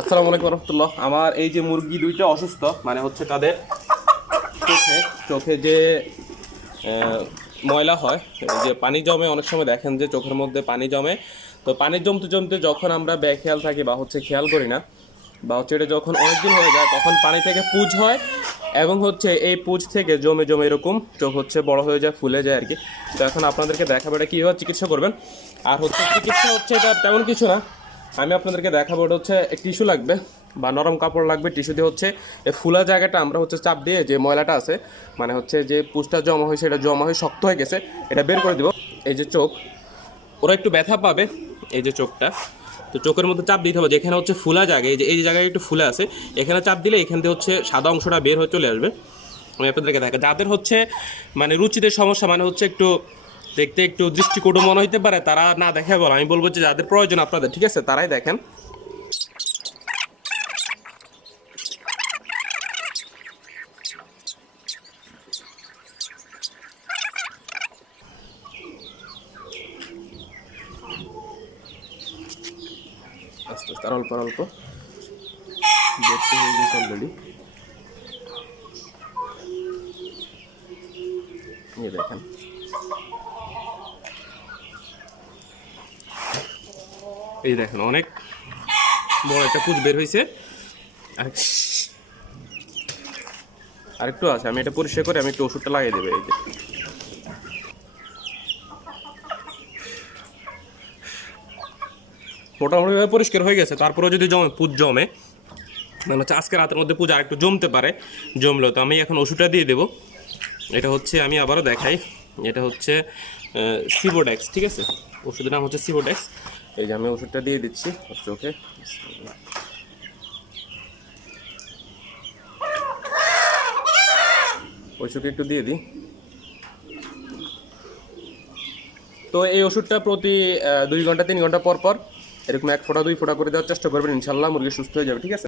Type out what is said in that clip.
আসসালামু আলাইকুম রহমতুল্লাহ। আমার এই যে মুরগি দুইটা অসুস্থ, মানে হচ্ছে তাদের চোখে চোখে যে ময়লা হয়, যে পানি জমে, অনেক সময় দেখেন যে চোখের মধ্যে পানি জমে। তো পানি জমতে জমতে যখন আমরা বেখেয়াল থাকি বা হচ্ছে খেয়াল করি না, বা হচ্ছে এটা যখন অনেকদিন হয়ে যায়, তখন পানি থেকে পুঁজ হয় এবং হচ্ছে এই পুঁজ থেকে জমে জমে এরকম চোখ হচ্ছে বড় হয়ে যায়, ফুলে যায় আর কি। তো এখন আপনাদেরকে দেখাবো এটা কীভাবে চিকিৎসা করবেন। আর হচ্ছে চিকিৎসা হচ্ছে এটা তেমন কিছু না, আমি আপনাদেরকে দেখাবো। এটা হচ্ছে টিস্যু লাগবে বা নরম কাপড় লাগবে। টিস্যু দিয়ে হচ্ছে এই ফুলা জায়গাটা আমরা হচ্ছে চাপ দিয়ে, যে ময়লাটা আছে, মানে হচ্ছে যে পুঁজটা জমা হয়েছে, এটা জমা হয়ে শক্ত হয়ে গেছে, এটা বের করে দিব। এই যে চোখ, ওরা একটু ব্যথা পাবে, এই যে চোখটা, তো চোখের মধ্যে চাপ দিতে হবে। যেখানে হচ্ছে ফুলা জায়গা, এই যে জায়গায় একটু ফুলে আছে, এখানে চাপ দিলে এখান থেকে হচ্ছে সাদা অংশটা বের হয়ে চলে আসবে। আমি আপনাদেরকে দেখা, যাদের হচ্ছে মানে রুচিতে সমস্যা, মানে হচ্ছে একটু দেখতে একটু দৃষ্টিকটু মনে হইতে পারে, তারা না দেখে বলো। আমি বলবো যে যাদের প্রয়োজন আপনাদের, ঠিক আছে, তারাই দেখেন। আস্তে আস্তে আর অল্প অল্প দেখতে হয়ে গেছে অলরেডি। এই দেখেন, এই দেখেন অনেক বড় একটা পুঁজ বের হয়েছে। আরেকটু আছে, আমি এটা পরিষ্কার করে আমি একটু ওষুধটা লাগিয়ে দেবো। এই যে মোটামুটিভাবে পরিষ্কার হয়ে গেছে। তারপরেও যদি পুঁজ জমে, মানে হচ্ছে আজকে রাতের মধ্যে পুঁজ আরেকটু জমতে পারে, জমলেও তো আমি এখন ওষুধটা দিয়ে দেবো। এটা হচ্ছে, আমি আবারও দেখাই, এটা হচ্ছে সিবোডেক্স, ঠিক আছে, ওষুধের নাম হচ্ছে সিবোডেক্স। এই যে আমি ওষুধটা দিয়ে দিচ্ছি চোখে। ওই চোখে একটু দিয়ে দিই। তো এই ওষুধটা প্রতি 2 ঘন্টা 3 ঘন্টা পর পর এরকম 1 ফোঁটা 2 ফোঁটা করে দেওয়ার চেষ্টা করবেন, ইনশাল্লাহ মুরগি সুস্থ হয়ে যাবে, ঠিক আছে।